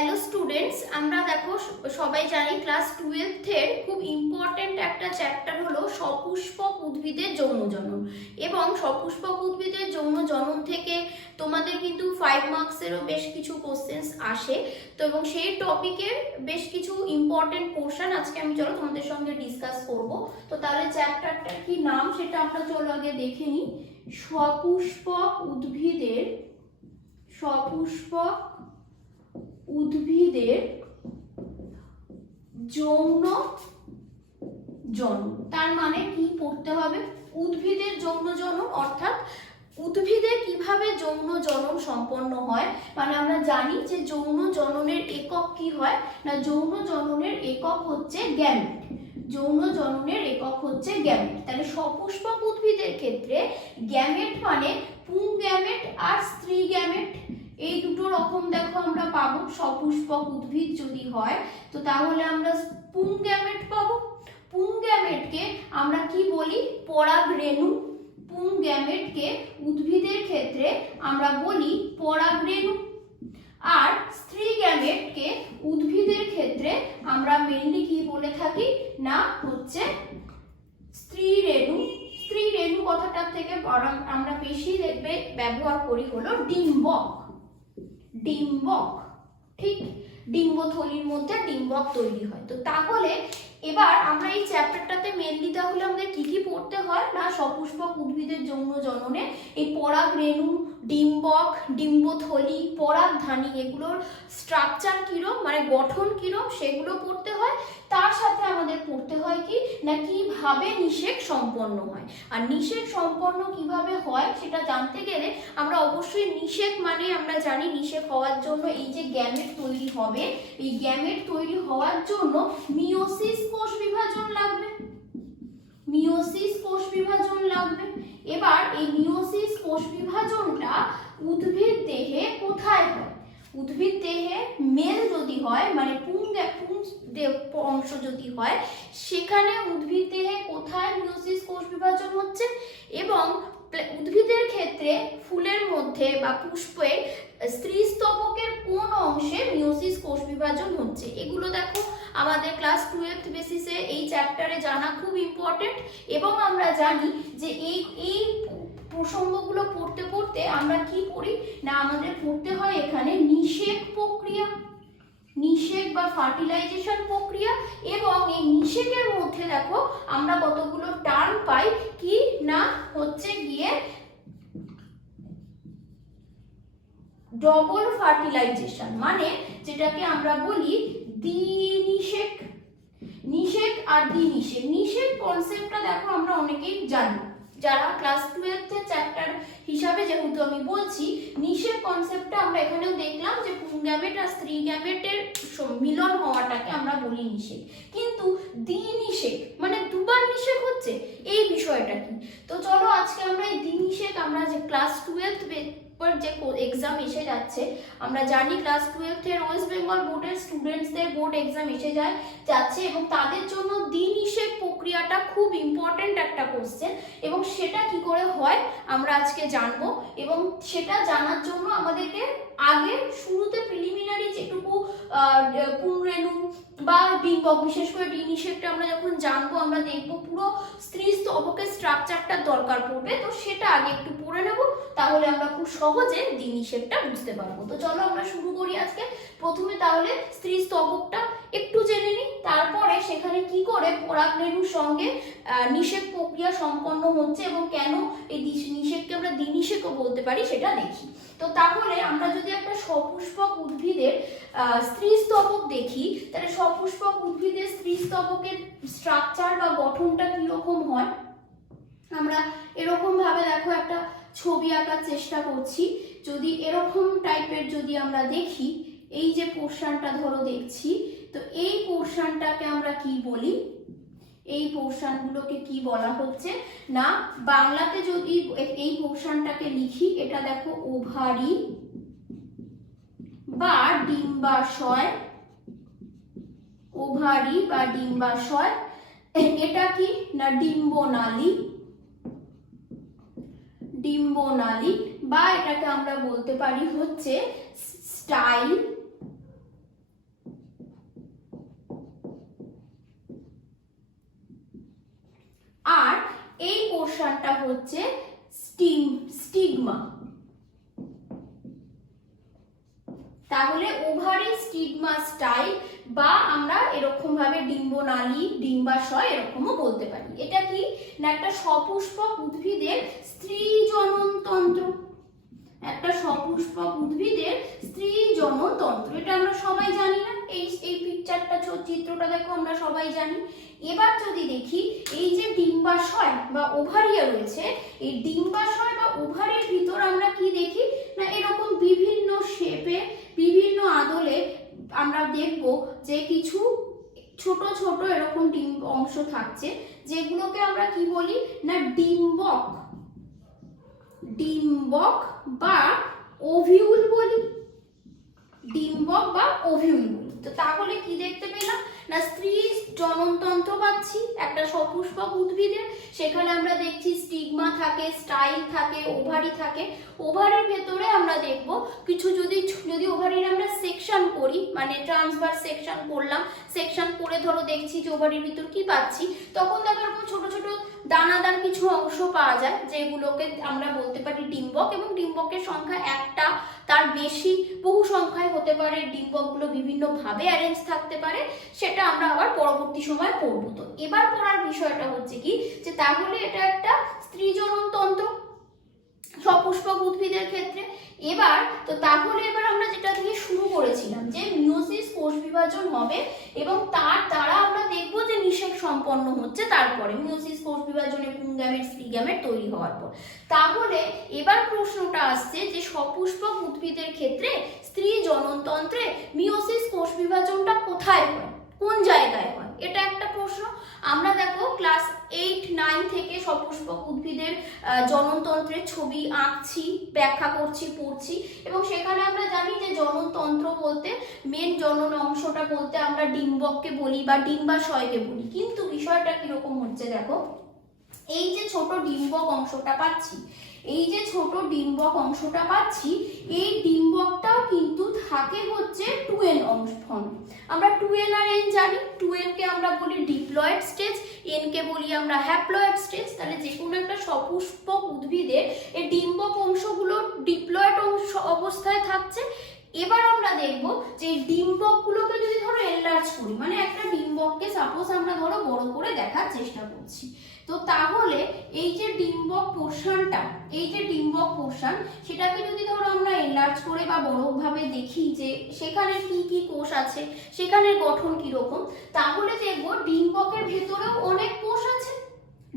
Hello students, আমরা দেখো সবাই জানি ক্লাস 12 এর খুব ইম্পর্টেন্ট একটা চ্যাপ্টার হলো সপুষ্পক উদ্ভিদের যৌন জনন। এবং সপুষ্পক উদ্ভিদের যৌন জনন থেকে তোমাদের কিন্তু 5 মার্কসেরও বেশ কিছু কোশ্চেন্স আসে। তো এবং সেই টপিকের বেশ কিছু ইম্পর্টেন্ট পোর্শন আজকে আমি চলো তোমাদের সঙ্গে ডিসকাস করব। তো তাহলে চ্যাপ্টারটার কি নাম সেটা আমরা চলো আগে দেখে নিই। সপুষ্পক উদ্ভিদের যৌন জনন। তার মানে কি পড়তে হবে? উদ্ভিদের যৌন জনন অর্থাৎ উদ্ভিদে কিভাবে যৌন জনন সম্পন্ন হয়। মানে আমরা জানি যে যৌন জননের একক কি হয় না, যৌন জননের একক হচ্ছে গ্যামেট। যৌন জননের একক হচ্ছে গ্যামেট। তাহলে সপুষ্পক উদ্ভিদের ক্ষেত্রে গ্যামেট মানে পুং গ্যামেট আর স্ত্রী গ্যামেট, এই দুটো রকম দেখো আমরা পাবো। সপুষ্পক উদ্ভিদ যদি হয় তো তাহলে আমরা পুং গ্যামেট পাবো। পুং গ্যামেটকে আমরা কি বলি? পরাগরেণু। পুং গ্যামেটকে উদ্ভিদের ক্ষেত্রে আমরা বলি পরাগরেণু। আর স্ত্রী গ্যামেটকে উদ্ভিদের ক্ষেত্রে আমরা মেনলি কি বলে থাকি না, হচ্ছে স্ত্রী রেণু। স্ত্রী রেণু কথাটার থেকে আমরা বেশি দেখবে ব্যবহার করি হলো ডিম্বক। ডিম্বক, ঠিক, ডিম্বথলির মধ্যে ডিম্বক তৈরি হয়। তো তাহলে এবার আমরা এই চ্যাপ্টারটাতে মেনলি তাহলে আমাদের কি কি পড়তে হয় না, সপুষ্পক উদ্ভিদের যৌন জননে এই পরাগরেণু, ডিম্বক, ডিম্বথলি, পরাগধানী, এগুলোর স্ট্রাকচার কিরম মানে গঠন কিরম সেগুলো পড়তে হয়। তার সাথে আমাদের পড়তে হয় কি না, কিভাবে নিষেক সম্পন্ন হয়। আর নিষেক সম্পন্ন কিভাবে হয় সেটা জানতে গেলে আমরা অবশ্যই নিষেক মানে আমরা জানি নিষেক হওয়ার জন্য এই যে গ্যামেট তৈরি হবে, এই গ্যামেট তৈরি হওয়ার জন্য মিওসিস কোষ বিভাজন লাগবে। মিওসিস কোষ বিভাজন লাগবে। এবার এই মিওসিস কোষ বিভাজনটা উদ্ভিদ দেহে কোথায় হয়? উদ্ভিদ দেহে মেল যদি হয় মানে পুং অংশ যদি হয়, সেখানে উদ্ভিদ দেহে কোথায় মিওসিস কোষ বিভাজন হচ্ছে। এবং উদ্ভিদের ক্ষেত্রে ফুলের মধ্যে বা পুষ্পের স্ত্রীস্তবকের কোন অংশে মিওসিস কোষ বিভাজন হচ্ছে, এগুলো দেখো আমাদের ক্লাস 12 বেসিসে এই চ্যাপ্টারে জানা খুব ইম্পর্টেন্ট। এবং আমরা জানি যে এই প্রসঙ্গগুলো পড়তে পড়তে আমরা কি পড়ি না, আমাদের পড়তে হয় এখানে নিষেক প্রক্রিয়া, নিষেক বা ফার্টিলাইজেশন প্রক্রিয়া। এবং এই নিষেকের মধ্যে দেখো আমরা কতগুলো টার্ম পাই কি না, হচ্ছে গিয়ে ডবল ফার্টিলাইজেশন, মানে যেটাকে আমরা বলি দ্বিনিষেক। নিষেক আর দ্বিনিষেক, নিষেক কনসেপ্টটা দেখো আমরা অনেকেই জানি, যারা ক্লাস 12 এর চ্যাপ্টার হিসাবে যেহেতু আমি বলছি, নিষেক কনসেপ্টটা আমরা এখানেও দেখলাম যে পুং গ্যামেট আর স্ত্রী গ্যামেটের মিলন হওয়াটাকে আমরা বলি নিষেক। কিন্তু দ্বিনিষেক মানে দুবার নিষেক হচ্ছে, এই বিষয়টা কি? তো চলো আজকে আমরা এই দ্বিনিষেক, আমরা যে ক্লাস 12 যে এক্সাম এসে যাচ্ছে, আমরা জানি ক্লাস 12 এর ওয়েস্ট বেঙ্গল বোর্ডের স্টুডেন্টসদের বোর্ড এক্সাম এসে যাচ্ছে এবং তাদের জন্য দ্বিনিষেক প্রক্রিয়াটা খুব ইম্পর্টেন্ট একটা কোশ্চেন। এবং সেটা কি করে হয় আমরা আজকে জানবো। এবং সেটা জানার জন্য আমাদেরকে আগে শুরুতে প্রিলিমিনারি যেটুকু পুংরেণু বা ডিম্বক, বিশেষ করে দ্বিনিষেকটা আমরা যখন জানবো, আমরা দেখবো পুরো স্ত্রীস্তবকের স্ট্রাকচারটার দরকার পড়বে। তো সেটা আগে একটু পড়ে নেব, তাহলে আমরা খুব সহজে দ্বিনিষেকটা বুঝতে পারবো। তো চলো আমরা শুরু করি আজকে। প্রথমে তাহলে স্ত্রীস্তবকটা একটু জেনে নিই, তারপরে সেখানে কি করে পরাগরেণুর সঙ্গে নিষেক প্রক্রিয়া সম্পন্ন হচ্ছে এবং কেন এই নিষেককে আমরা দ্বিনিষেকও বলতে পারি সেটা দেখি। তো তাহলে আমরা যদি একটা সপুষ্পক উদ্ভিদের স্ত্রীস্তবক দেখি, তাহলে সপুষ্পক উদ্ভিদের স্ত্রীস্তবকের স্ট্রাকচার বা গঠনটা কিরকম হয়, আমরা এরকম ভাবে দেখো একটা ছবি আঁকার চেষ্টা করছি। যদি এরকম টাইপের যদি আমরা দেখি, এই যে পোর্শনটা ধরো দেখছি, তো এই পোর্শনটাকে আমরা কি বলি? এই পোর্শনগুলোকে কি বলা হচ্ছে না, বাংলাতে যদি এই পোর্শনটাকে লিখি, এটা দেখো ওভারি বা ডিম্বাশয়। ওভারি বা ডিম্বাশয়, এটা কি না ডিম্বনালী। ডিম্বনালী বা এটাকে আমরা বলতে পারি হচ্ছে স্টাইল একটা হচ্ছে স্টিগমা। তাহলে ওভারি স্টিগমা স্টাইল বা আমরা এরকম ভাবে ডিম্বনালী, ডিম্বাশয় এরকমও বলতে পারি। এটা কি না একটা সপুষ্পক উদ্ভিদের স্ত্রী জননতন্ত্র, একটা সপুষ্পক উদ্ভিদের স্ত্রী জননতন্ত্র, এটা আমরা সবাই জানি না? এই পিকচারটা, চিত্রটা দেখো, আমরা সবাই জানি। এবার যদি দেখি এই যে ডিম্বাশয় বা ওভারিয়া রয়েছে, এই ডিম্বাশয় বা ওভারির ভিতর আমরা কি দেখি না এরকম বিভিন্ন শেপে, বিভিন্ন আদলে আমরা দেখব যে কিছু ছোট ছোট এরকম ডিম্ব অংশ থাকছে, যেগুলোকে আমরা কি বলি না ডিম্বক, ডিম্বক বা ওভিউল বলি, ডিম্বক বা ওভিউল বলি। তো তাহলে কি দেখতে পেলাম না স্ত্রী জননতন্ত্র পাচ্ছি একটা সপুষ্পক উদ্ভিদের, সেখানে আমরা দেখছি স্টিগমা থাকে, স্টাইল থাকে, ওভারি থাকে। ওভারির ভেতরে আমরা দেখব কিছু যদি ওভারির আমরা সেকশন করি, মানে ট্রান্সভার্স সেকশন করলাম, সেকশন করে ধরো দেখছি যে ওভারির ভিতর কি পাচ্ছি, তখন দেখো এরকম ছোট ছোট দানাদার কিছু অংশ পাওয়া যায়, যেগুলোকে আমরা বলতে পারি ডিম্বক। এবং ডিম্বকের সংখ্যা একটা, তার বেশি, বহু সংখ্যায় হতে পারে। ডিম্বকগুলো বিভিন্ন ভাবে অ্যারেঞ্জ থাকতে পারে, সেটা আমরা আবার পরবর্তী সময় পড়ব। তো এবার পড়ার বিষয়টা হচ্ছে কি যে তাহলে এটা একটা স্ত্রী জননতন্ত্র সপুষ্পক উদ্ভিদের ক্ষেত্রে। এবার তো তাহলে এবার আমরা যেটা থেকে শুরু করেছিলাম যে মিওসিস কোষ বিভাজন হবে এবং তার দ্বারা আমরা দেখব যে নিষেক সম্পন্ন হচ্ছে, তারপরে মিওসিস কোষ বিভাজনে পুংগ্যামেট, স্ত্রীগ্যামেট তৈরি হওয়ার পর। তাহলে এবার প্রশ্নটা আসছে যে সপুষ্পক উদ্ভিদের ক্ষেত্রে স্ত্রী জননতন্ত্রে মিওসিস কোষ বিভাজনটা কোথায় হয়, কোন জায়গায় হয়, এটা একটা প্রশ্ন। আমরা দেখো ক্লাস 8-9 থেকে সপুষ্পক উদ্ভিদের জননতন্ত্রের ছবি আঁকছি, ব্যাখ্যা করছি, পড়ছি, এবং সেখানে আমরা জানি যে জননতন্ত্র বলতে মেন জনন অংশটা বলতে আমরা ডিম্বককে বলি বা ডিম্বাশয়কে বলি। কিন্তু বিষয়টা কিরকম হচ্ছে দেখো, এই যে ছোট ডিম্বক অংশটা পাচ্ছি, এই যে ছোট ডিম্বক অংশটা পাচ্ছি, এই ডিম্বকটাও কিন্তু থাকে হচ্ছে 2n অংশ ফর্মে। আমরা 2n আর n জানি, 2n কে আমরা বলি ডিপ্লয়েড স্টেজ, n কে বলি আমরা হ্যাপ্লয়েড স্টেজ। তাহলে যে কোনো একটা সপুষ্পক উদ্ভিদের এই ডিম্বক অংশগুলো ডিপ্লয়েড অংশ অবস্থায় থাকছে। এবার আমরা দেখব যে ডিম্বকগুলোকে যদি ধরো এনলার্জ করি, মানে একটা ডিম্বককে সাপোজ আমরা ধরো বড় করে দেখার চেষ্টা করছি, তো তাহলে এই যে ডিম্বক পোর্শনটা, এই যে ডিম্বক পোর্শন, সেটাকে যদি ধরো আমরা এনলার্জ করে বা বড়ভাবে দেখি যে সেখানে কি কি কোষ আছে, সেখানের গঠন কিরকম, তাহলে দেখবো ডিম্বকের ভেতরেও অনেক কোষ আছে।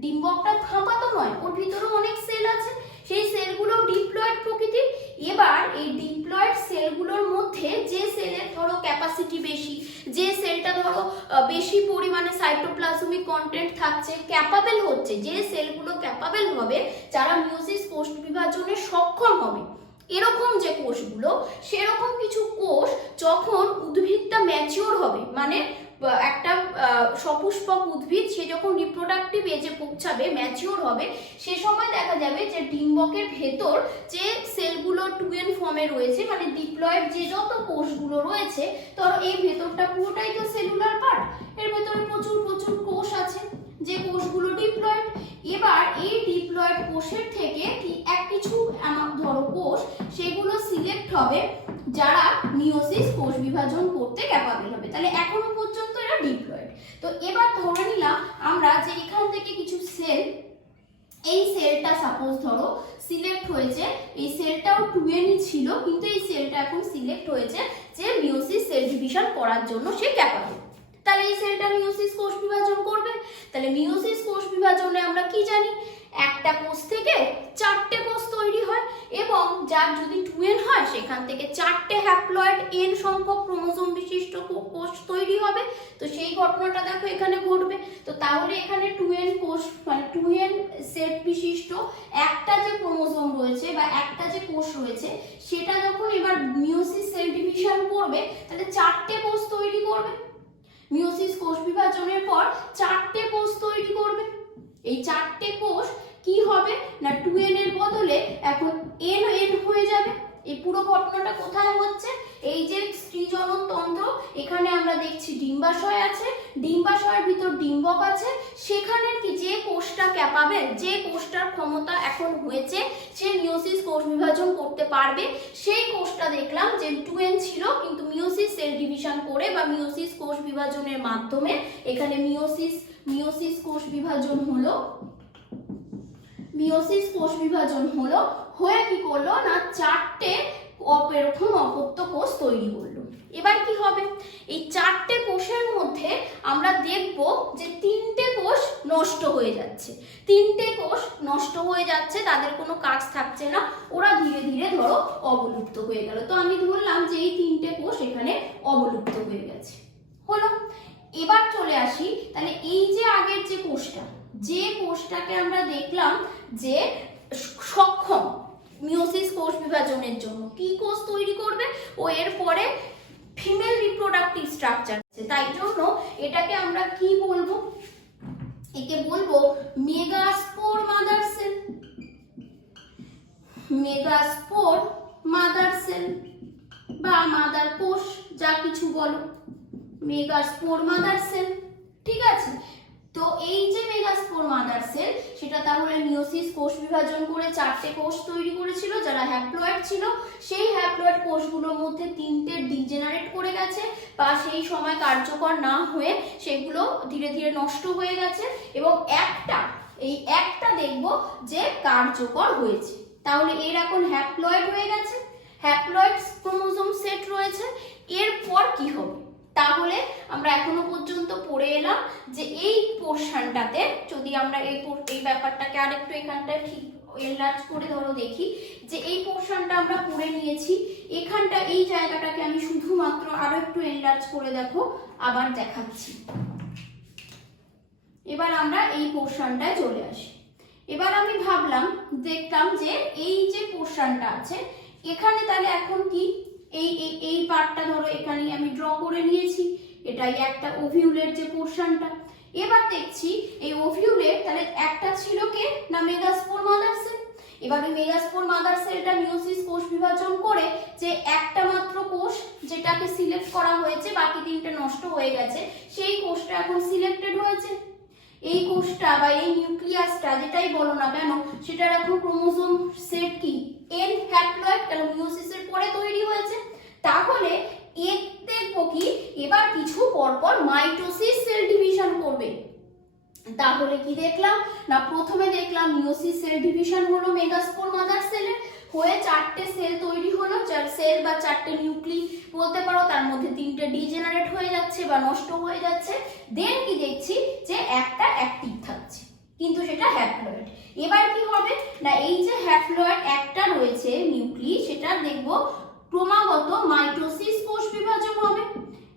ডিম্বকটা ফাঁপা তো নয়, ওর ভিতরেও অনেক সেল আছে, সেই সেলগুলো ডিপ্লয়েড প্রকৃতির। এবার এই ডিপ্লয়েড সেলগুলোর মধ্যে যে সেলের ধরো ক্যাপাসিটি বেশি, যে সেলটা ধরো বেশি পরিমাণে সাইটোপ্লাজমিক কন্টেন্ট থাকছে, ক্যাপাবেল হচ্ছে, যে সেলগুলো ক্যাপাবেল হবে, যারা মিওসিস কোষ বিভাজনে সক্ষম হবে, এরকম যে কোষগুলো, সেরকম কিছু কোষ যখন উদ্ভিদটা ম্যাচিওর হবে, মানে একটা সপুষ্পক উদ্ভিদ সে যখন রিপ্রোডাক্টিভ এজে পৌঁছাবে, ম্যাচিওর হবে, সে সময় দেখা যাবে যে ডিম্বকের ভেতর যে সেলগুলো 2n ফর্মে রয়েছে, মানে ডিপ্লয়েড যে যত কোষগুলো রয়েছে, তো এই ভেতরটা পুরোটাই তো সেলুলার পার্ট, এর ভেতরে প্রচুর প্রচুর কোষ আছে, যে কোষগুলো ডিপ্লয়েড। এবার এই ডিপ্লয়েড কোষের থেকে কিছু ধরো কোষ, সেগুলো সিলেক্ট হবে যারা মিওসিস কোষ বিভাজন করতে ক্যাপাবল হবে। তাহলে এখনো পর্যন্ত এরা ডিপ্লয়েড। তো এবার ধরে নিলাম আমরা যে এখান থেকে কিছু সেল, এই সেলটা সাপোজ ধরো সিলেক্ট হয়েছে, এই সেলটাও 2n ছিল, কিন্তু এই সেলটা এখন সিলেক্ট হয়েছে যে মিওসিস সেল ডিভিশন করার জন্য সে ক্যাপাবল। তাহলে এই সেলটা মিওসিস কোষ বিভাজন করবে। তাহলে মিওসিস কোষ বিভাজনে আমরা কি জানি, একটা কোষ থেকে 4টে কোষ তৈরি হয়, এবং যার যদি 2n হয় সেখান থেকে 4টে হ্যাপ্লয়েড n সংখ্যক ক্রোমোজোম বিশিষ্ট কোষ তৈরি হবে। তো সেই ঘটনাটা দেখো এখানে ঘটবে। তো তাহলে এখানে 2n কোষ, মানে 2n সেট বিশিষ্ট একটা যে ক্রোমোজোম রয়েছে বা একটা যে কোষ রয়েছে, সেটা যখন এবার মিওসিস সেল ডিভিশন করবে, তাহলে 4টে কোষ তৈরি করবে। মিওসিস কোষ বিভাজনের পর 4টে কোষ তৈরি করবে। এই 4টে কোষ কি হবে না 2n এর বদলে এখন n হয়ে যাবে। এই পুরো ঘটনাটা কোথায় হচ্ছে, এই যে স্ত্রী জননতন্ত্র, এখানে আমরা আমরা দেখছি ডিম্বাশয় আছে, ডিম্বাশয়ের ভিতর ডিম্বক আছে, সেখানে কি যে কোষটা ক্যাপাবেল, যে কোষটার ক্ষমতা এখন হয়েছে সে মিওসিস কোষ বিভাজন করতে পারবে, সেই কোষটা দেখলাম যে 2n ছিল, কিন্তু মিওসিস সেল ডিভিশন করে বা মিওসিস কোষ বিভাজনের মাধ্যমে এখানে মিওসিস কোষ বিভাজন হলো, মিওসিস কোষ বিভাজন হলো, হয়ে কি করলো না 4টে এরকম অপত্য কোষ তৈরি করলো। এবার কি হবে, এই 4টে কোষের মধ্যে আমরা দেখব যে 3টে কোষ নষ্ট হয়ে যাচ্ছে, 3টে কোষ নষ্ট হয়ে যাচ্ছে, তাদের কোনো কাজ থাকছে না, ওরা ধীরে ধীরে ধরো অবলুপ্ত হয়ে গেল। তো আমি ধরলাম যে এই 3টে কোষ এখানে অবলুপ্ত হয়ে গেছে, হলো। এবার চলে আসি, তাহলে এই যে আগের যে কোষটা, যে কোষটাকে আমরা দেখলাম যে সক্ষম মিওসিস কোষ বিভাজনের জন্য, কি কোষ তৈরি করবে, ও এর পরে ফিমেল রিপ্রোডাক্টিভ স্ট্রাকচার, তাই জন্য এটাকে আমরা কি বলবো, একে বলবো megaspore mother sell, megaspore mother sell বা মাদার কোষ, যা কিছু বলো, মেগাস্পোর মাদার সেল, ঠিক আছে। তো এই যে মেগাস্পোর মাদার সেল, সেটা তাহলে মিওসিস কোষ বিভাজন করে 4টে কোষ তৈরি করেছিল যারা হ্যাপ্লয়েড ছিল, সেই হ্যাপ্লয়েড কোষগুলোর মধ্যে 3টে ডিজেনারেট করে গেছে বা সেই সময় কার্যকর না হয়ে সেগুলো ধীরে ধীরে নষ্ট হয়ে গেছে, এবং একটা দেখব যে কার্যকর হয়েছে। তাহলে এর এখন হ্যাপ্লয়েড হয়ে গেছে, হ্যাপ্লয়েড ক্রোমোজোম সেট রয়েছে। এরপর কি হবে, তাহলে আমরা এখনো পর্যন্ত পড়ে এলাম যে এই পোরশনটাতে যদি আমরা এই ব্যাপারটাকে আরেকটু এখানটায় ঠিক এনলার্জ করে ধরো দেখি, যে এই পোরশনটা আমরা পড়ে নিয়েছি, এখানটা এই জায়গাটাকে আমি শুধুমাত্র আরো একটু এনলার্জ করে দেখো আবার দেখাচ্ছি। এবার আমরা এই পোরশনটায় চলে আসি। এবার আমি দেখলাম যে এই যে পোরশনটা আছে এখানে, তাহলে এখন কি এই পার্টটা ধরো এখানে আমি ড্র করে নিয়েছি, এটাই একটা ওভিউলের যে পোরশনটা। এবার দেখছি এই ওভিউলের তাহলে একটা ছিল কে না মেগাস্পোর মাদার সেল। এবার ওই মেগাস্পোর মাদার সেলটা মিওসিস কোষ বিভাজন করে যে একটা মাত্র কোষ যেটাকে সিলেক্ট করা হয়েছে, বাকি 3টে নষ্ট হয়ে গেছে, সেই কোষটা এখন সিলেক্টেড হয়েছে। এই কোষটা বা এই নিউক্লিয়াসটা যেটাই বলো না কেন, সেটার এখন ক্রোমোজোম সেট কি এন হ্যাপ্লয়েড, কারণ মিওসিসের পরে তৈরি হয়েছে। তাহলে দেখবো কি এবার কিছু পরপর মাইটোসিস সেল ডিভিশন করবে। তাহলে কি দেখলাম না, প্রথমে দেখলাম মিওসিস সেল ডিভিশন হলো মেগাস্পোর মাদার সেলে, হয়ে 4টে সেল তৈরি হলো, 4 সেল বা 4টে নিউক্লি বলতে পারো, তার মধ্যে 3টে ডিজেনারেট হয়ে যাচ্ছে বা নষ্ট হয়ে যাচ্ছে। দেন কি দেখছি যে একটা অ্যাক্টিভ থাকছে, কিন্তু সেটা হ্যাপ্লয়েড। এবার কি হবে না, এই যে হ্যাপ্লয়েড একটা রয়েছে নিউক্লি, সেটা দেখবো ক্রমাগত মাইটোসিস কোষ বিভাজন হবে,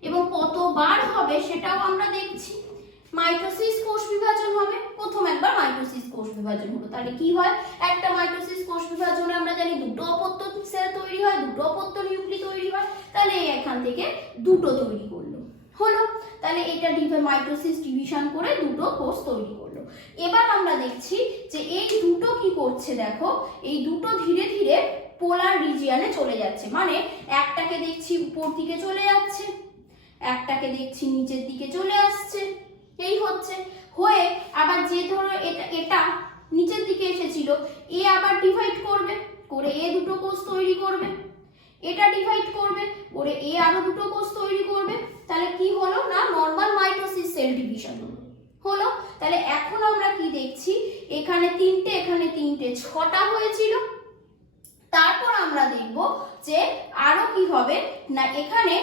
এবং কতবার হবে সেটাও আমরা দেখছি। মাইটোসিস কোষ বিভাজন হবে, প্রথম একবার মাইটোসিস কোষ বিভাজন হলো, তাহলে কি হয়, একটা মাইটোসিস কোষ বিভাজনে আমরা জানি 2টো অপত্য সেল তৈরি হয়, 2টো অপত্য নিউক্লি তৈরি হয়, তাহলে এখান থেকে 2টো তৈরি করলো, হলো। তাহলে এটা মাইটোসিস ডিভিশন করে 2টো কোষ তৈরি করলো। এবার আমরা দেখছি যে এই 2টো কি করছে, দেখো এই 2টো ধীরে ধীরে পোলার রিজিয়নে চলে যাচ্ছে, মানে একটাকে দেখছি উপর দিকে চলে যাচ্ছে, একটাকে দেখছি নিচের দিকে চলে আসছে, এই হচ্ছে হয়ে আবার যে ধরো এটা নিচের দিকে এসেছিল, এ আবার ডিভাইড করবে করে এ 2টো কোষ তৈরি করবে, এটা ডিভাইড করবে করে এ আরো 2টো কোষ তৈরি করবে। তাহলে কি হলো না, নরমাল মাইটোসিস সেল ডিভিশন হলো। তাহলে এখন আমরা কি দেখছি, এখানে 3টে এখানে 3টে 6টা হয়েছিল। তারপর আমরা দেখব যে আরো কি হবে না, এখানে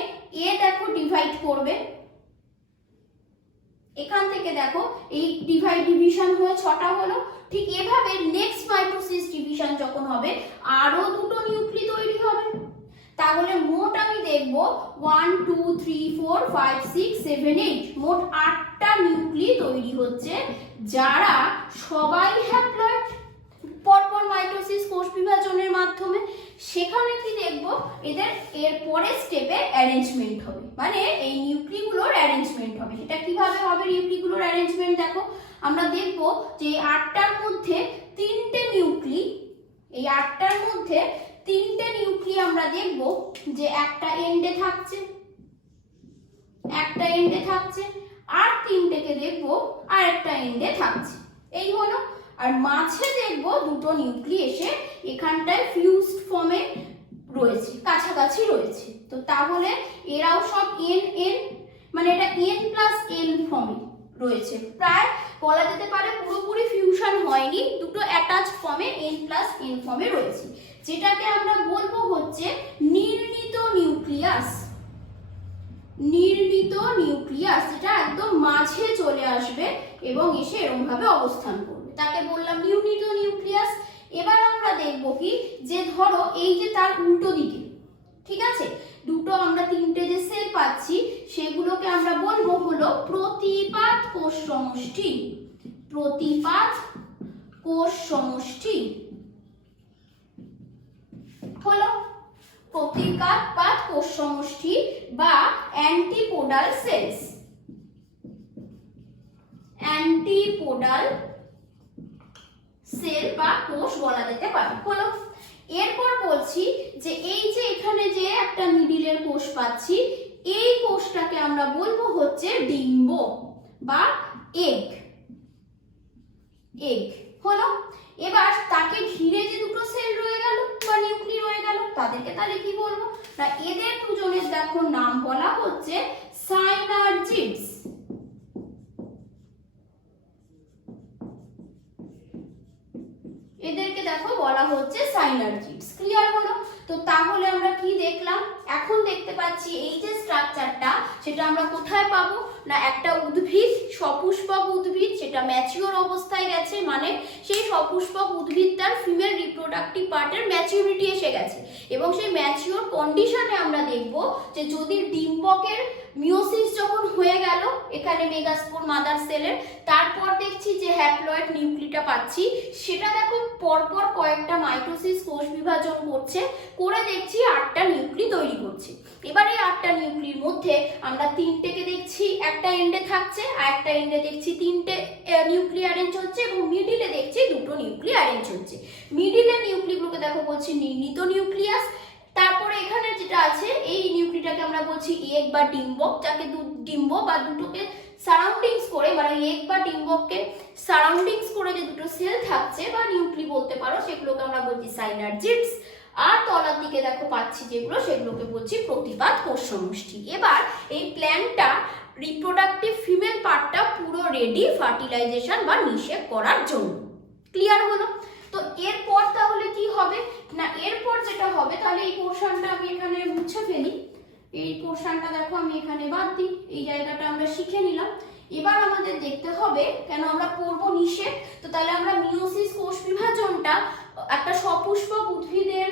এ দেখো ডিভাইড করবে, এখান থেকে দেখো এই ডিভিশন হয়ে 6টা হলো। ঠিক এভাবে নেক্সট মাইটোসিস ডিভিশন যখন হবে আরো 2টো নিউক্লি তৈরি হবে। তাহলে মোট আমি দেখব 1 2 3 4 5 6 7 8 মোট 8টা নিউক্লি তৈরি হচ্ছে, যারা সবাই হ্যাপ্লয়েড, পরপর মাইটোসিস কোষ বিভাজনের মাধ্যমে। সেখানে কি দেখব, এদের এর পরের স্টেপে অ্যারেঞ্জমেন্ট হবে, মানে এই নিউক্লিগুলোর অ্যারেঞ্জমেন্ট হবে। সেটা কিভাবে হবে নিউক্লিগুলোর অ্যারেঞ্জমেন্ট, দেখো আমরা দেখব যে 8টার মধ্যে 3টে নিউক্লি, এই 8টার মধ্যে 3টে নিউক্লি আমরা দেখব যে একটা এন্ডে থাকছে, একটা এন্ডে থাকছে, আর তিনটেকে দেখবো আর একটা এন্ডে থাকছে, এই হলো। আর মাঝে দেখবো দুটো নিউক্লিয়াসে এখানটায় ফিউজড ফর্মে রয়েছে, কাছাকাছি রয়েছে। তো তাহলে এরাও সব এন এন, মানে এটা এন প্লাস এন ফর্মে রয়েছে, প্রায় বলা যেতে পারে পুরোপুরি ফিউশন হয়নি, দুটো অ্যাটাচ ফর্মে এন প্লাস এন ফর্মে রয়েছে, যেটাকে আমরা বলবো হচ্ছে নির্ণিত নিউক্লিয়াস। নির্ণিত নিউক্লিয়াস, যেটা একদম মাঝে চলে আসবে এবং এসে এরকম ভাবে অবস্থান করবে, তাকে বললাম নির্ণিত নিউক্লিয়াস। এবার আমরা দেখবো কি, যে ধরো এই যে তার উল্টো দিকে, ঠিক আছে, দুটো আমরা তিনটে যে সেল পাচ্ছি সেগুলোকে আমরা বলবো হলো প্রতিপাদ কোষ সমষ্টি। প্রতিপাদ কোষ সমষ্টি হলো প্রতিপাদ কোষ সমষ্টি বা অ্যান্টিপোডাল সেলস। অ্যান্টিপোডাল সেল বা কোষ বলা যেতে পারে হলো। এরপর বলছি যে এই যে এখানে যে একটা মিডিলের কোষ পাচ্ছি, এই কোষটাকে আমরা বলবো হচ্ছে ডিম্ব বা এগ। এগ হলো। এবার তাকে ঘিরে যে দুটো সেল রয়ে গেল বা নিউক্লি রয়ে গেল, তাদেরকে তাহলে কি বলবো না, এদের দুজনের দেখো নাম বলা হচ্ছে সাইনার্জিডস। এদেরকে দেখো বলা হচ্ছে সাইনার্জিডস। ক্লিয়ার হলো? তো তাহলে আমরা কি দেখলাম, এখন দেখতে পাচ্ছি এই যে স্ট্রাকচারটা, সেটা আমরা কোথায় পাবো না, একটা উদ্ভিদ, সপুষ্পক উদ্ভিদ, সেটা ম্যাচিওর অবস্থায় গেছে, মানে সেই সপুষ্পক উদ্ভিদটার ফিমেল রিপ্রোডাক্টিভ পার্টের ম্যাচিউরিটি এসে গেছে, এবং সেই ম্যাচিওর কন্ডিশনে আমরা দেখব যে যদি ডিম্বকের মিওসিস যখন হয়ে গেল এখানে মেগাস্পোর মাদার সেলের, তারপর দেখছি যে হ্যাপ্লয়েড নিউক্লিটা পাচ্ছি, সেটা দেখো পরপর কয়েকটা মাইটোসিস কোষ বিভাজন করছে, করে দেখছি 8টা নিউক্লি তৈরি করছে। এবার এই 8টা নিউক্লির মধ্যে আমরা তিনটেকে দেখছি একটা এন্ডে থাকছে, আর একটা এন্ডে দেখছি তিনটে নিউক্লি অ্যারেঞ্জ হচ্ছে, এবং মিডিলে দেখছি দুটো নিউক্লি অ্যারেঞ্জ হচ্ছে। মিডিলের নিউক্লিগুলোকে দেখো বলছি নির্ণিত নিউক্লিয়াস। তারপরে এখানে যেটা আছে এই নিউক্লিটাকে আমরা বলছি এগ বা ডিম্বক, যাকে ডিম্ব বা দুটোকে সারাউন্ডিংস করে, মানে এগ বা ডিম্বককে সারাউন্ডিংস করে যে দুটো সেল থাকছে বা নিউক্লি বলতে পারো, সেগুলোকে আমরা বলছি সাইনার্জিডস। আর তলার দিকে দেখো পাচ্ছি যেগুলো, সেগুলোকে বলছি প্রতিপাদ কোষ সমষ্টি। এবার এই প্ল্যান্টটা রিপ্রোডাক্টিভ ফিমেল পার্টটা পুরো রেডি ফার্টিলাইজেশন বা নিষেক করার জন্য। ক্লিয়ার হলো? তো এরপর তাহলে কি হবে না, এরপর যেটা হবে, তাহলে এই পোর্শনটা আমি এখানে মুছে ফেলি, এই পোর্শনটা দেখো আমি এখানে বাদ দিই, এই জায়গাটা আমরা শিখে নিলাম। এবার আমাদের দেখতে হবে, কেন আমরা পড়বো নিষেক, তো তাহলে আমরা মিওসিস কোষ বিভাজনটা একটা সপুষ্পক উদ্ভিদের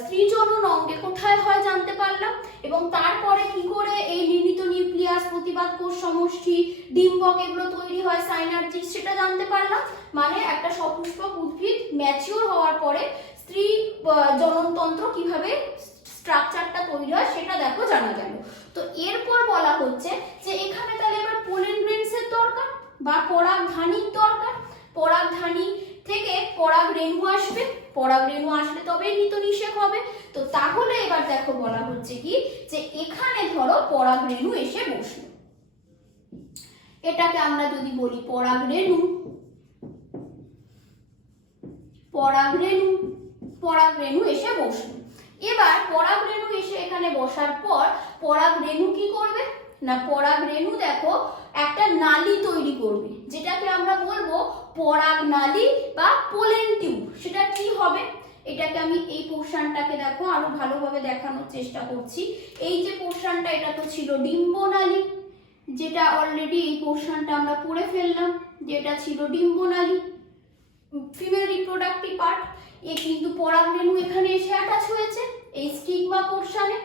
স্ত্রীজনন অঙ্গে কোথায় হয় জানতে পারলাম, এবং তারপরে কি করে এই নির্ণিত নিউক্লিয়াস, প্রতিপাদ কোষ সমষ্টি, ডিম্বক এগুলো তৈরি হয়, সাইনার্জিড, সেটা জানতে পারলাম। মানে একটা সপুষ্পক উদ্ভিদ ম্যাচিওর হওয়ার পরে স্ত্রী জননতন্ত্র কিভাবে স্ট্রাকচারটা তৈরি হয় সেটা দেখো জানা গেল। তো এরপর বলা হচ্ছে যে এখানে তাহলে এবার পোলেন গ্রেনসের দরকার বা পরাগধানীর দরকার। পরাগধানী থেকে পরাগ রেণু আসবে, পরাগ রেণু আসলে তবেই নিত নিষেক হবে। তো তাহলে এবার দেখো বলা হচ্ছে কি, যে এখানে ধরো পরাগ রেণু এসে বসলো, এটাকে আমরা যদি বলি পরাগ রেণু, পরাগ রেণু, পরাগ রেণু এসে বসলো। এবার পরাগ রেণু এসে এখানে বসার পর পরাগ রেণু কি করবে না, পরাগ রেণু দেখো একটা নালী তৈরি করবে, যেটাকে আমরা বলবো পরাগ নালী বা পোলেন টিউব। সেটা কি হবে, এটাকে আমি এই পোর্শনটাকে দেখো আরো ভালোভাবে দেখানোর চেষ্টা করছি। এই যে পোর্শনটা, এটা তো ছিল ডিম্ব নালী, যেটা অলরেডি এই পোর্শনটা আমরা পড়ে ফেললাম, যেটা ছিল ডিম্ব নালী, ফিমেল রিপ্রোডাক্টিভ পার্ট। এ কিন্তু পরাগ রেণু এখানে এসে অ্যাটাচ হয়েছে এই স্টিগমা পোর্শনে।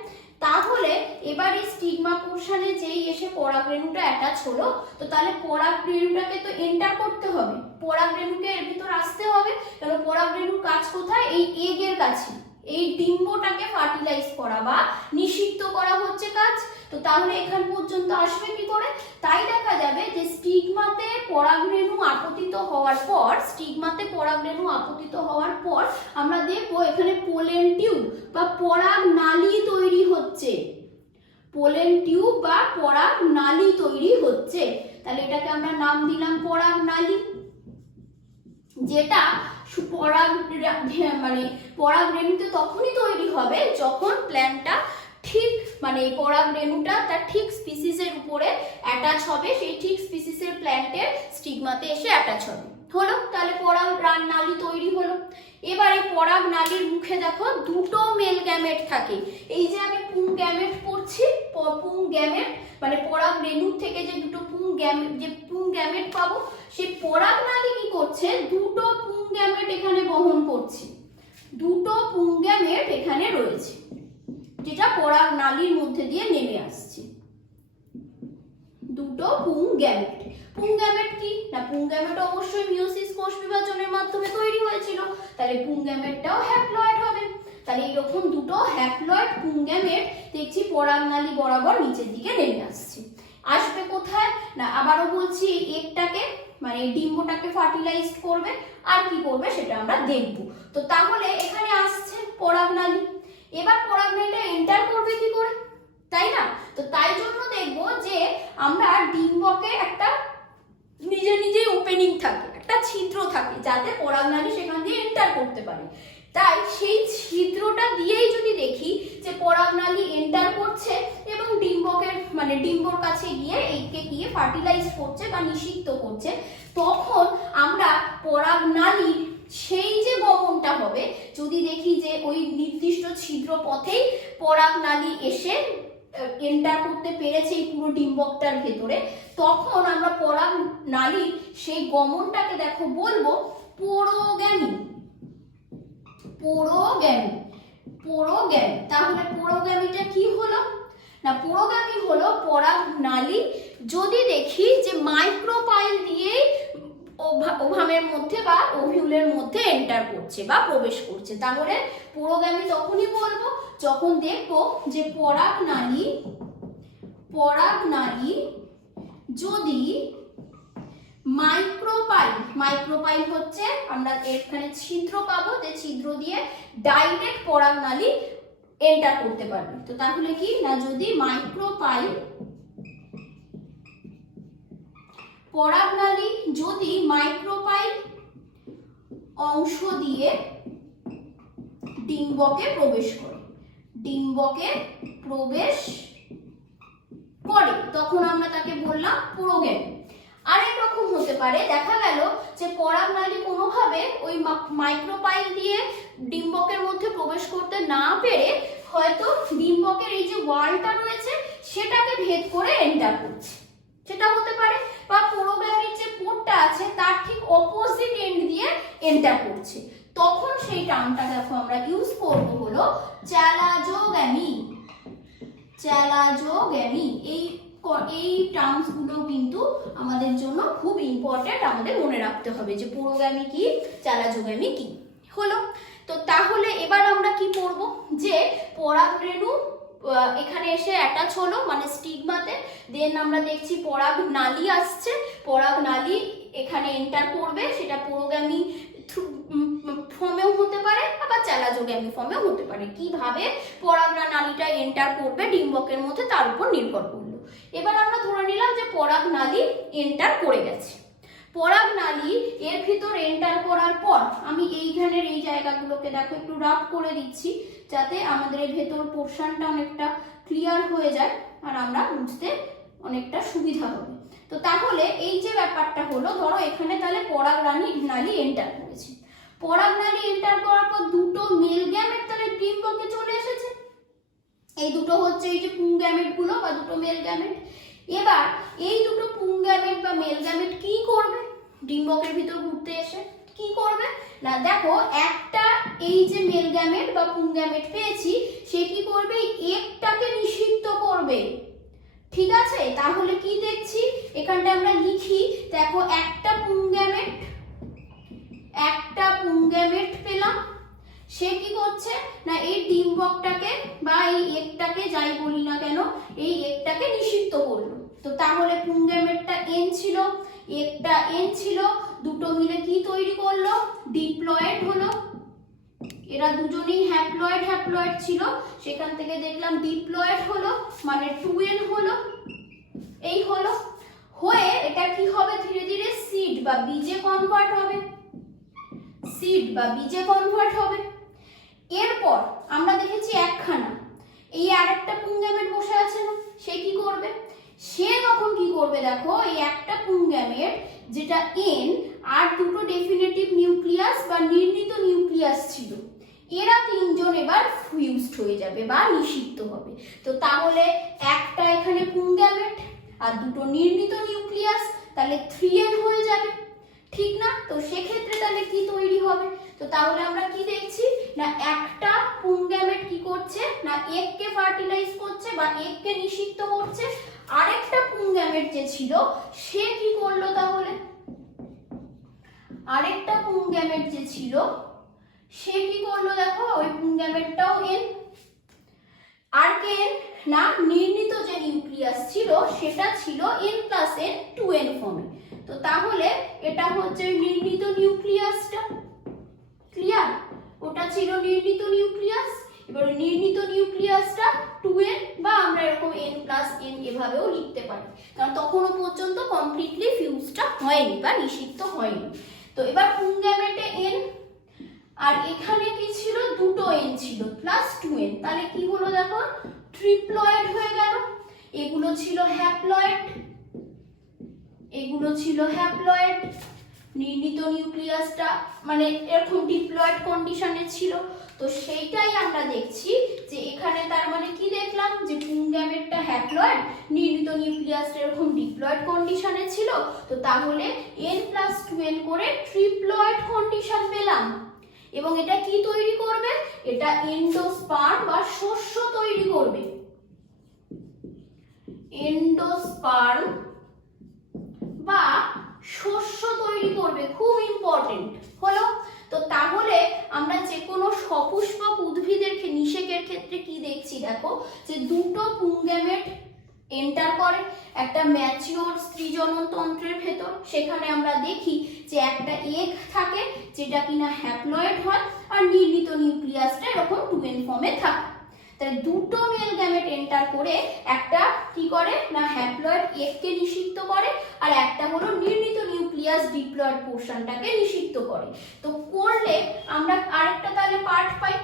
তাহলে এবার এই স্টিগমা পোর্শনে যেই এসে পরাগ রেণুটা অ্যাটাচ হলো, তো তাহলে পরাগ রেণুটাকে তো এন্টার করতে হবে, পরাগ রেণুকে এর ভিতর আসতে হবে। কারণ পরাগ রেণুর কাজ কোথায়, এই এগের কাছে, এই ডিম্বটাকে ফার্টিলাইজ করা বা নিষিক্ত করা হচ্ছে কাজ। তো তাহলে এখান পর্যন্ত আসবে কি করে, তাই দেখা যাবে যে স্টিগমাতে পরাগরেণু আপতিত হওয়ার পর, স্টিগমাতে পরাগরেণু আপতিত হওয়ার পর আমরা দেখবো এখানে পোলেন টিউব বা পরাগ নালী তৈরি হচ্ছে। পোলেন টিউব বা পরাগ নালী তৈরি হচ্ছে। তাহলে এটাকে আমরা নাম দিলাম পরাগ নালী, যেটা পরাগ রেণুতে তখনই তৈরি হবে যখন প্ল্যান্টটা ঠিক পরাগ রেণুটা তার ঠিক স্পিসিসের উপরে অ্যাটাচ হবে, সেই ঠিক স্পিসিসের প্ল্যান্টের স্টিগমাতে এসে অ্যাটাচ হবে। হলো, তাহলে পরাগ নালী তৈরি হলো। এবার এই পরাগ নালীর মুখে দেখো দুটো মেল গ্যামেট থাকে। এই যে আমি পুং গ্যামেট পড়ছি, পুং গ্যামেট পরাগ রেণুর থেকে যে দুটো পুং গ্যামেট পাবো, সেই পরাগ নালী কি করছে, দুটো পুং গ্যামেট এখানে বহন করছে। দুটো পুং গ্যামেট এখানে রয়েছে, যেটা পরাগ নালীর মধ্যে দিয়ে নেমে আসছে। দুটো পুং গ্যামেট। পুং গ্যামেট কি না, পুং গ্যামেট অবশ্যই মিয়োসিস কোষ বিভাজনের মাধ্যমে তৈরি হয়েছিল, তাহলে পুং গ্যামেটটাও হ্যাপ্লয়েড হবে। তাহলে এরকম দুটো হ্যাপ্লয়েড পুং গ্যামেট দেখছি পরাগ নালী বরাবর নিচের দিকে নেমে আসছে। আসবে কোথায় না, আবারও বলছি, এগটাকে ডিম্বটাকে ফার্টিলাইজ করবে, আর কি করবে সেটা আমরা দেখব। তো তাহলে এখানে আসছে পরাগ নালী। এবার পরাগ নালীটা এন্টার করবে কি করে, তাই না? তো তাই জন্য দেখবো যে আমরা ডিম্বকে একটা নিজেই ওপেনিং থাকে, একটা ছিদ্র থাকে, যাতে পরাগ নালী সেখান দিয়ে এন্টার করতে পারে। তাই সেই ছিদ্রটা দিয়েই যদি দেখি যে পরাগ নালী এন্টার করছে এবং ডিম্বর কাছে গিয়ে এইকে গিয়ে ফার্টিলাইজ করছে বা নিষিক্ত করছে, তখন আমরা পরাগ নালীর সেই যে গমনটা হবে, যদি দেখি যে ওই নির্দিষ্ট ছিদ্র পথেই পরাগ নালী এসে এন্টার করতে পেরেছে এই পুরো ডিম্বকটার ভেতরে, তখন আমরা পরাগ নালীর সেই গমনটাকে দেখো বলবো পোরোগ্যামি। তাহলে পোরোগ্যামিটা কি হলো না, পোরোগ্যামি হলো পরাগ নালী যদি দেখি যে মাইক্রোপাইল দিয়ে ওভামের মধ্যে বা ওভিউলের মধ্যে এন্টার করছে বা প্রবেশ করছে, তাহলে পোরোগ্যামি তখনই বলবো যখন দেখবো যে পরাগ নালী যদি মাইক্রোপাইল হচ্ছে, আমরা এখানে ছিদ্র পাবো, যে ছিদ্র দিয়ে ডাইরেক্ট পরাগ নালী এন্টার করতে পারবে। তো তাহলে কি না, যদি পরাগ নালী যদি মাইক্রোপাইল অংশ দিয়ে ডিম্বকে প্রবেশ করে, তখন আমরা তাকে বললাম পোরোগ্যামি। আরেক রকম হতে পারে, দেখা গেল যে পরাগ নালী কোনোভাবে ওই মাইক্রোপাইল দিয়ে ডিম্বকের মধ্যে প্রবেশ করতে না পেরে হয়তো ডিম্বকের এই যে ওয়ালটা রয়েছে সেটাকে ভেদ করে এন্টার করছে, সেটা হতে পারে। বা পোরোগ্যামির যে পোর্টটা আছে তার ঠিক অপোজিট এন্ড দিয়ে এন্টার করছে, তখন সেই টার্মটা দেখো আমরা ইউজ করব হলো চ্যালাজোগ্যামি। এই টার্মস গুলো কিন্তু আমাদের জন্য খুব ইম্পর্টেন্ট, আমাদের মনে রাখতে হবে যে পোরোগ্যামি কি, চ্যালাজোগ্যামি কি। হলো, তো তাহলে এবার আমরা কি করব, যে পরাগ রেণু এখানে এসে অ্যাটাচ হলো স্টিগমাতে, দেন আমরা দেখছি পরাগ নালী আসছে, পরাগ নালী এখানে এন্টার করবে, সেটা পোরোগ্যামি ফর্মেও হতে পারে আবার চ্যালাজোগ্যামি ফর্মেও হতে পারে। কিভাবে পরাগ নালীটা এন্টার করবে ডিম্বকের মধ্যে তার উপর নির্ভর করলো। এবার আমরা ধরে নিলাম যে পরাগ নালী এন্টার করে গেছে। পরাগ নালী এর ভিতর এন্টার করার পর আমি এইখানের এই জায়গাগুলোকে দেখো একটু রাফ করে দিচ্ছি, যাতে আমাদের এই ভেতর পোর্শনটা অনেকটা ক্লিয়ার হয়ে যায় আর আমরা বুঝতে অনেকটা সুবিধা হবে। তো তাহলে এই যে ব্যাপারটা হলো, ধরো এখানে তাহলে পরাগ নালী এন্টার করেছে। পরাগ নালী এন্টার করার পর দুটো মেল গ্যামেট তাহলে ডিম্বকে চলে এসেছে। এই দুটো হচ্ছে এই যে পুং গ্যামেট গুলো বা দুটো মেল গ্যামেট। এবার এই দুটো পুং গ্যামেট বা মেল গ্যামেট কি করবে, ডিম্বকের ভিতর ঘুরতে এসে কি করবে না, দেখো একটা এই যে মেল গ্যামেট বা পুং গ্যামেট পেয়েছি, সে কি করবে, একটাকে নিষিক্ত করবে। ঠিক আছে, তাহলে কি দেখছি এখানটা আমরা লিখি, দেখো একটা পুং গ্যামেট পেলাম, সে কি করছে না এই ডিম্বকটাকে বা এই এগটাকে যাই বলি না কেন, এই এগটাকে নিষিক্ত করলো। তো তাহলে পুং গ্যামেটটা এন ছিল, এগটা এন ছিল, দুটো মিলে কি তৈরি করলো, ডিপ্লয়েড হলো এরা দুজনেই হ্যাপ্লয়েড ছিল, সেখান থেকে দেখলাম ডিপ্লয়েড হলো, মানে 2n হলো, এই হলো, হয়ে এটা কি হবে, ধীরে ধীরে সিড বা বীজে কনভার্ট হবে, এরপর আমরা দেখেছি একখানা, এই আরেকটা পুংগ্যামেট বসে আছে না, সে কি করবে, সে তখন কি করবে দেখো, এই একটা পুংগ্যামেট যেটা n আর দুটো ডেফিনেটিভ নিউক্লিয়াস বা নির্ণীত নিউক্লিয়াস ছিল, এরা তিনজন এবার ফিউজড হয়ে যাবে বা নিষিক্ত হবে। তো তাহলে একটা এখানে পুংগ্যামেট আর দুটো নির্ণীত নিউক্লিয়াস, তাহলে 3n হয়ে যাবে, ঠিক না? তো সেক্ষেত্রে তাহলে কি তৈরি হবে, তো তাহলে আমরা কি দেখছি না, একটা পুংগ্যামেট কি করছে না, এককে ফার্টিলাইজ করছে বা এককে নিষিক্ত করছে, আরেকটা পুংগ্যামেট যে ছিল সে কি করলো, তাহলে আরেকটা পুংগ্যামেট যে ছিল সে কি করলো, দেখো ওই পুংগ্যামেটটাও n, আর কে n না, নির্ণীত যে নিউক্লিয়াস ছিল সেটা ছিল n + n 2n ফর্মে। তো তাহলে এটা হচ্ছে নির্ণীত নিউক্লিয়াসটা, ক্লিয়ার? ওটা ছিল নির্ণীত নিউক্লিয়াস, এবার নির্ণীত নিউক্লিয়াসটা 2n বা আমরা এরকম n + n এভাবেও লিখতে পারি, কারণ তখনও পর্যন্ত কমপ্লিটলি ফিউজটা হয়নি বা নিষিক্ত হয়নি। তো এবার পুংগ্যামেটে n, আর এখানে কি ছিল, দুটো n ছিল প্লাস 2n, তাহলে কি হলো দেখো, ট্রিপ্লয়েড হয়ে গেল। এগুলো ছিল হ্যাপ্লয়েড, নির্ণীত নিউক্লিয়াসটা মানে এরকম ডিপ্লয়েড কন্ডিশনে ছিল। তো সেইটাই আমরা দেখছি যে এখানে তার মানে কি দেখলাম, যে পুংগ্যামেটটা হ্যাপ্লয়েড, নির্ণীত নিউক্লিয়াসটা এরকম ডিপ্লয়েড কন্ডিশনে ছিল, তো তাহলে n + 2n করে ট্রিপ্লয়েড কন্ডিশন পেলাম। এবং এটা কি তৈরি করবে, এটা এন্ডোস্পার্ম বা শস্য তৈরি করবে, এন্ডোস্পার্ম বা শস্য তৈরি করবে, খুব ইম্পর্টেন্ট হলো। তো তাহলে আমরা যে কোনো সপুষ্পক উদ্ভিদের নিষেকের ক্ষেত্রে কি দেখছি দেখো, যে দুটো পুংগ্যামেট এন্টার করে একটা ম্যাচিওর স্ত্রীজনন তন্ত্রের ভেতর, সেখানে আমরা দেখি যে একটা এগ থাকে যেটা কিনা হ্যাপ্লয়েড হয়, আর নির্ণীত নিউক্লিয়াসটা এরকম 2n ফর্মে থাকে। তাহলে দুটো মেল গ্যামেট এন্টার করে একটা কি করে না, হ্যাপ্লয়েড এগকে নিষিক্ত করে, আর একটা হলো নির্ণীত নিউক্লিয়াস ডিপ্লয়েড পোরশনটাকে নিষিক্ত করে। তো করলে আমরা আরেকটা তাহলে পার্ট পাই,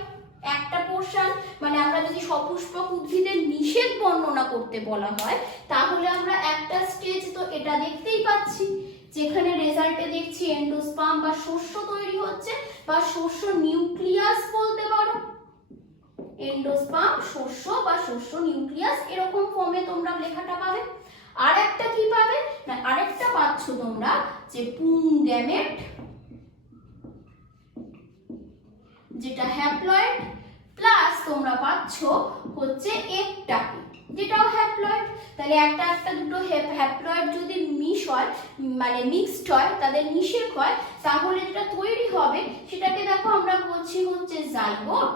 একটা পোরশন, মানে আমরা যদি সপুষ্পক উদ্ভিদের নিষেক বর্ণনা করতে বলা হয়, তাহলে আমরা একটা স্টেজ তো এটা দেখতেই পাচ্ছি, যেখানে রেজাল্টে দেখছি এন্ডোস্পার্ম বা শস্য তৈরি হচ্ছে, বা শস্য নিউক্লিয়াস বলতে পারো, এন্ডোস্পার্ম শস্য বা শস্য নিউক্লিয়াস এরকম ফর্মে তোমরা লেখাটা পাবে। আর একটা কি পাবে না, আরেকটা পাচ্ছ তোমরা যে পুংগ্যামেট যেটা হ্যাপ্লয়েড, প্লাস তোমরা পাচ্ছ হচ্ছে একটাকে যেটাও হ্যাপ্লয়েড। তাহলে একটা দুটো হ্যাপ্লয়েড যদি মানে মিক্সড হয়, তাদের নিষেক হয়, তাহলে যেটা তৈরি হবে সেটাকে দেখো আমরা বলছি হচ্ছে জাইগোট,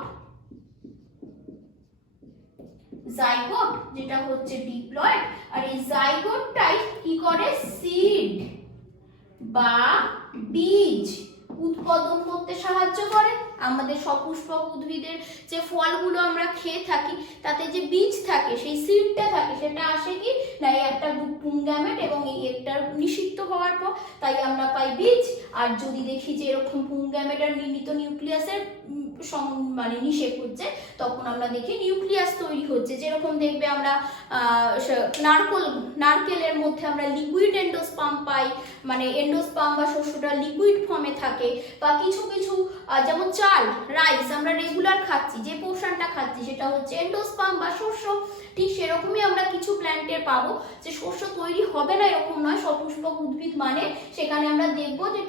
যেটা হচ্ছে ডিপ্লয়েড। আর এই জাইগোটটাই কি করে, সিড বা বীজ উৎপাদন করতে সাহায্য করে। আমাদের সপুষ্পক উদ্ভিদের যে ফলগুলো আমরা খেয়ে থাকি, তাতে যে বীজ থাকে, সেই সিডটা থাকে, সেটা আসে কি না, এই একটা পুংগ্যামেট এবং এই একটা নিষিক্ত হওয়ার পর, তাই আমরা পাই বীজ। আর যদি দেখি যে এরকম পুংগ্যামেট আর নির্ণীত নিউক্লিয়াসের মানে নিষেক হচ্ছে, তখন আমরা দেখি নিউক্লিয়াস তৈরি হচ্ছে। যেরকম দেখবে আমরা নারকেলের মধ্যে আমরা লিকুইড এন্ডোস্পার্ম পাই, মানে এন্ডোস্পার্ম বা শস্যটা লিকুইড ফর্মে থাকে, বা কিছু যেমন চাল, রাইস আমরা রেগুলার খাচ্ছি, যে পোর্শনটা খাচ্ছি সেটা হচ্ছে এন্ডোস্পার্ম বা শস্য। ঠিক সেরকমই আমরা কিছু প্ল্যান্টের পাবো যে শস্য তৈরি হবে না এরকম নয়, সপুষ্পক উদ্ভিদ মানে সেখানে আমরা দেখবো যে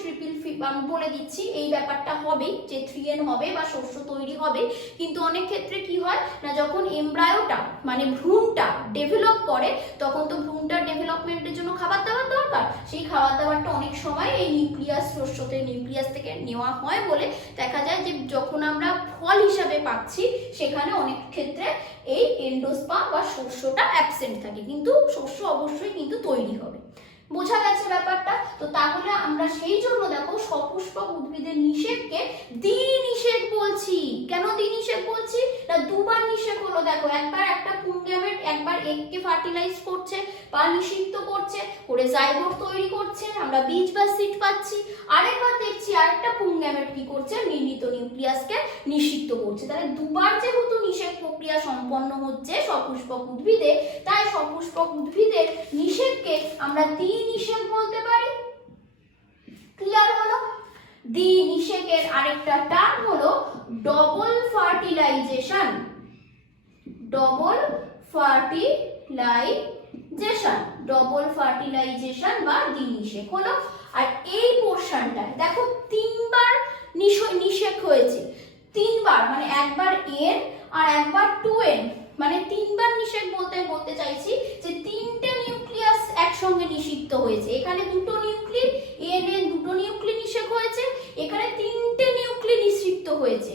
আমি বলে দিচ্ছি এই ব্যাপারটা হবে যে 3n হবে বা শস্য তৈরি হবে। কিন্তু অনেক ক্ষেত্রে কি হয় না, যখন এমব্রায়োটা মানে ভ্রূণটা ডেভেলপ করে, তখন তো ভ্রূণটার ডেভেলপমেন্টের জন্য খাবার দাবার দরকার, সেই খাবার দাবারটা অনেক সময় এই নিউক্লিয়াস থেকে নেওয়া হয় বলে দেখা যায় যে যখন আমরা ফল হিসাবে পাচ্ছি, সেখানে অনেক ক্ষেত্রে এই এন্ডোস্পার্ম বা শস্যটা অ্যাবসেন্ট থাকে, কিন্তু শস্য অবশ্যই কিন্তু তৈরি হবে। বোঝা গেছে ব্যাপারটা? তো তাহলে আমরা সেই জন্য দেখো সপুষ্পক উদ্ভিদের নিষেককে দ্বিনিষেক বলছি। কেন দ্বিনিষেক বলছি? না দুবার নিষেক হলো। দেখো একবার একটা পুংগ্যামেট একবার এগকে ফার্টিলাইজ করছে বা নিষিক্ত করছে, করে জাইগোট তৈরি করছে, আমরা বীজ বা সিড পাচ্ছি। আরেকবার দেখছি আরেকটা পুংগ্যামেট কি করছে, নির্মিত নিউক্লিয়াসকে নিষিক্ত করছে। তাহলে দুবার যেহেতু নিষেক প্রক্রিয়া সম্পন্ন হচ্ছে সপুষ্পক উদ্ভিদে, তাই সপুষ্পক উদ্ভিদের নিষেককে আমরা দ্বিনিষেক বলতে পারি। ক্লিয়ার হলো? দ্বিনিষেকের আরেকটা টার্ম হলো double fertilisation. Double fertilisation, double fertilisation বা দ্বিনিষেক হলো। আর এই পোরশনটা দেখো তিনবার নিষেক হয়েছে, তিনবার, মানে একবার এন আর একবার 2n, মানে তিনবার নিষেক বলতে চাইছি যে তিনটে নিউক্লিয়াস একসঙ্গে নিষিক্ত হয়েছে। এখানে দুটো নিউক্লি এন দুটো নিউক্লি নিষেক হয়েছে, এখানে তিনটে নিউক্লি নিষিক্ত হয়েছে,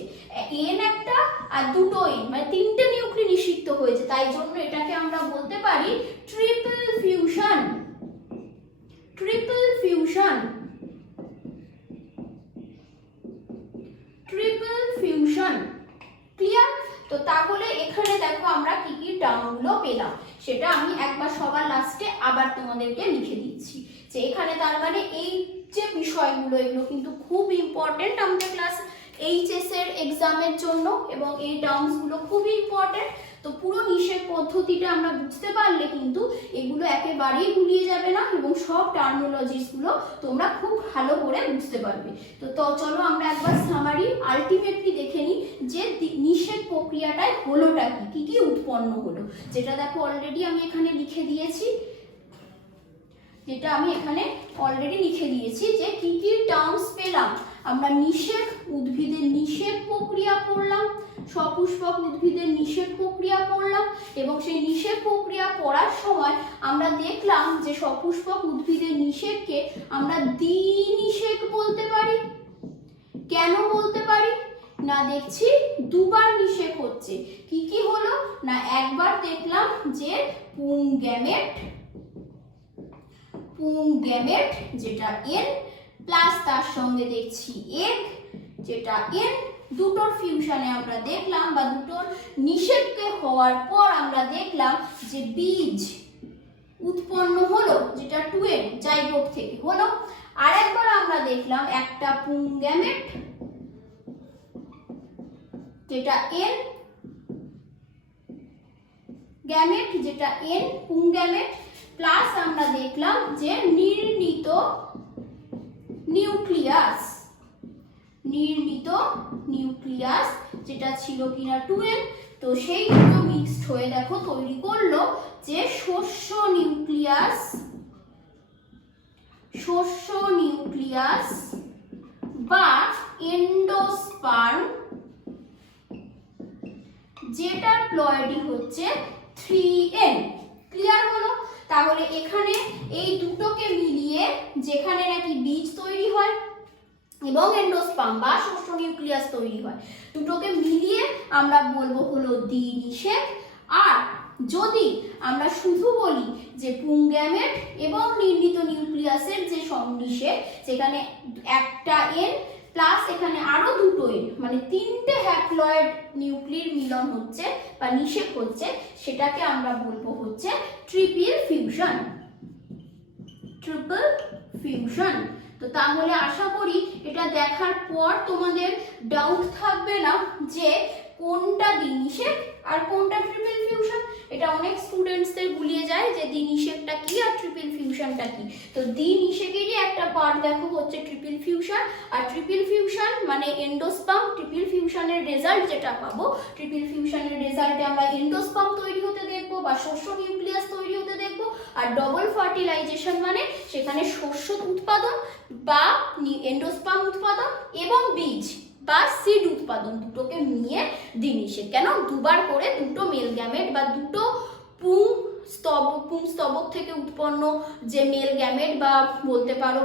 এন একটা আর দুটো এন, মানে তিনটে নিউক্লি নিষিক্ত হয়েছে। তাই জন্য এটাকে আমরা বলতে পারি triple fusion. Triple fusion, triple fusion. Clear? তো তাহলে এখানে দেখো আমরা কি কি টার্মগুলো পেলাম, সেটা আমি একবার সবার লাস্টে আবার তোমাদেরকে লিখে দিচ্ছি। যে এখানে তার মানে এই যে বিষয়গুলো এগুলো কিন্তু খুব ইম্পর্টেন্ট আমাদের ক্লাস এইচএস এর এক্সামের জন্য, এবং এই টার্মসগুলো খুবই ইম্পর্টেন্ট। তো পুরো নিষেক পদ্ধতিটা আমরা বুঝতে পারলে কিন্তু এগুলো একেবারেই গুলিয়ে যাবে না, এবং সব টার্মিনোলজিসগুলো তোমরা খুব ভালো করে বুঝতে পারবে। তো চলো আমরা একবার সামারি আলটিমেটলি দেখে নিই যে নিষেক প্রক্রিয়াটায় হলোটা কি কি উৎপন্ন হলো, যেটা দেখো অলরেডি আমি এখানে লিখে দিয়েছি। যে কি কি টার্মস পেলাম আমরা। নিষেক উদ্ভিদের নিষেক প্রক্রিয়া পড়লাম, সপুষ্পক উদ্ভিদের নিষেক প্রক্রিয়া পড়লাম, এবং সেই নিষেক প্রক্রিয়া পড়ার সময় আমরা দেখলাম যে সপুষ্পক উদ্ভিদের নিষেককে আমরা দ্বিনিষেক বলতে পারি। কেন বলতে পারি? না দেখছি দুবার নিষেক হচ্ছে। কি কি হলো? না একবার দেখলাম যে পুংগ্যামেট যেটা এন, প্লাস তার সঙ্গে দেখছি এগ যেটা এন, দুটোর ফিউশনে আমরা দেখলাম, বা দুটোর নিষেককে হওয়ার পর আমরা দেখলাম যে বীজ উৎপন্ন হলো, যেটা 2n জাইগোট থেকে হলো। আরেকবার আমরা দেখলাম একটা পুংগ্যামেট যেটা এন, গ্যামেট যেটা এন, পুংগ্যামেট, প্লাস আমরা দেখলাম যে নির্মিত নিউক্লিয়াস যেটা ছিল কিনা 2n। তো সেই দুটো মিক্সড হয়ে দেখো তৈরি করলো যে শস্য নিউক্লিয়াস বা এন্ডোস্পার্ম, যেটার প্লয়েডি হচ্ছে 3n। ক্লিয়ার হলো? তাহলে এখানে এই দুটোকে মিলিয়ে যেখানে নাকি বীজ তৈরি হয় এবং এন্ডোস্পার্ম বা শস্য নিউক্লিয়াস তৈরি হয়, দুটোকে মিলিয়ে আমরা বলবো হলো দ্বিনিষেক। আর যদি আমরা শুধু বলি যে পুংগ্যামেট এবং নির্মিত নিউক্লিয়াসের যে সংনিষেক, সেখানে একটা এন প্লাস এখানে আরো দুটো এন, মানে তিনটে হ্যাপ্লয়েড নিউক্লির মিলন হচ্ছে বা নিষেক হচ্ছে, সেটাকে আমরা বলবো হচ্ছে ট্রিপল ফিউশন। Triple fusion. তো তাহলে আশা করি এটা দেখার পর তোমাদের ডাউট থাকবে না যে কোনটা দ্বিনিষেক আর কোনটা ট্রিপল ফিউশন। এটা অনেক স্টুডেন্টসদের গুলিয়ে যায় যে দ্বিনিষেকটা কি আর ট্রিপল ফিউশনটা কি। তো দ্বিনিষেকেরই একটা পার্ট দেখো হচ্ছে ট্রিপল ফিউশন, আর ট্রিপল ফিউশন মানে এন্ডোস্পার্ম। ট্রিপল ফিউশনের রেজাল্ট যেটা পাবো, ট্রিপল ফিউশনের রেজাল্টে আমরা এন্ডোস্পার্ম তৈরি হতে দেখবো বা শস্য নিউক্লিয়াস তৈরি হতে দেখবো। আর ডবল ফার্টিলাইজেশন মানে সেখানে শস্য উৎপাদন বা এন্ডোস্পার্ম উৎপাদন এবং বীজ বা সিড উৎপাদন দুটোকে নিয়ে দ্বিনিষেক। কেন? দুবার করে দুটো মেল গ্যামেট বা দুটো পুংস্তবক থেকে উৎপন্ন যে মেল গ্যামেট বা বলতে পারো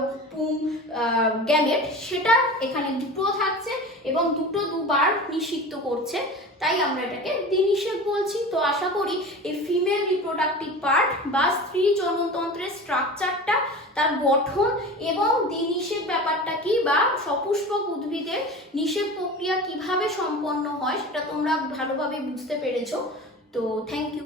গ্যামেট, সেটা এখানে দুটো থাকছে এবং দুবার নিষিক্ত করছে, তাই আমরা এটাকে দ্বিনিষেক বলছি। তো আশা করি এই ফিমেল রিপ্রোডাক্টিভ পার্ট বা স্ত্রী জননতন্ত্রের স্ট্রাকচারটা তার গঠন এবং দ্বিনিষেক ব্যাপারটা কি, বা সপুষ্পক উদ্ভিদের নিষেক প্রক্রিয়া কিভাবে সম্পন্ন হয় সেটা তোমরা ভালোভাবে বুঝতে পেরেছো। তো থ্যাংক ইউ।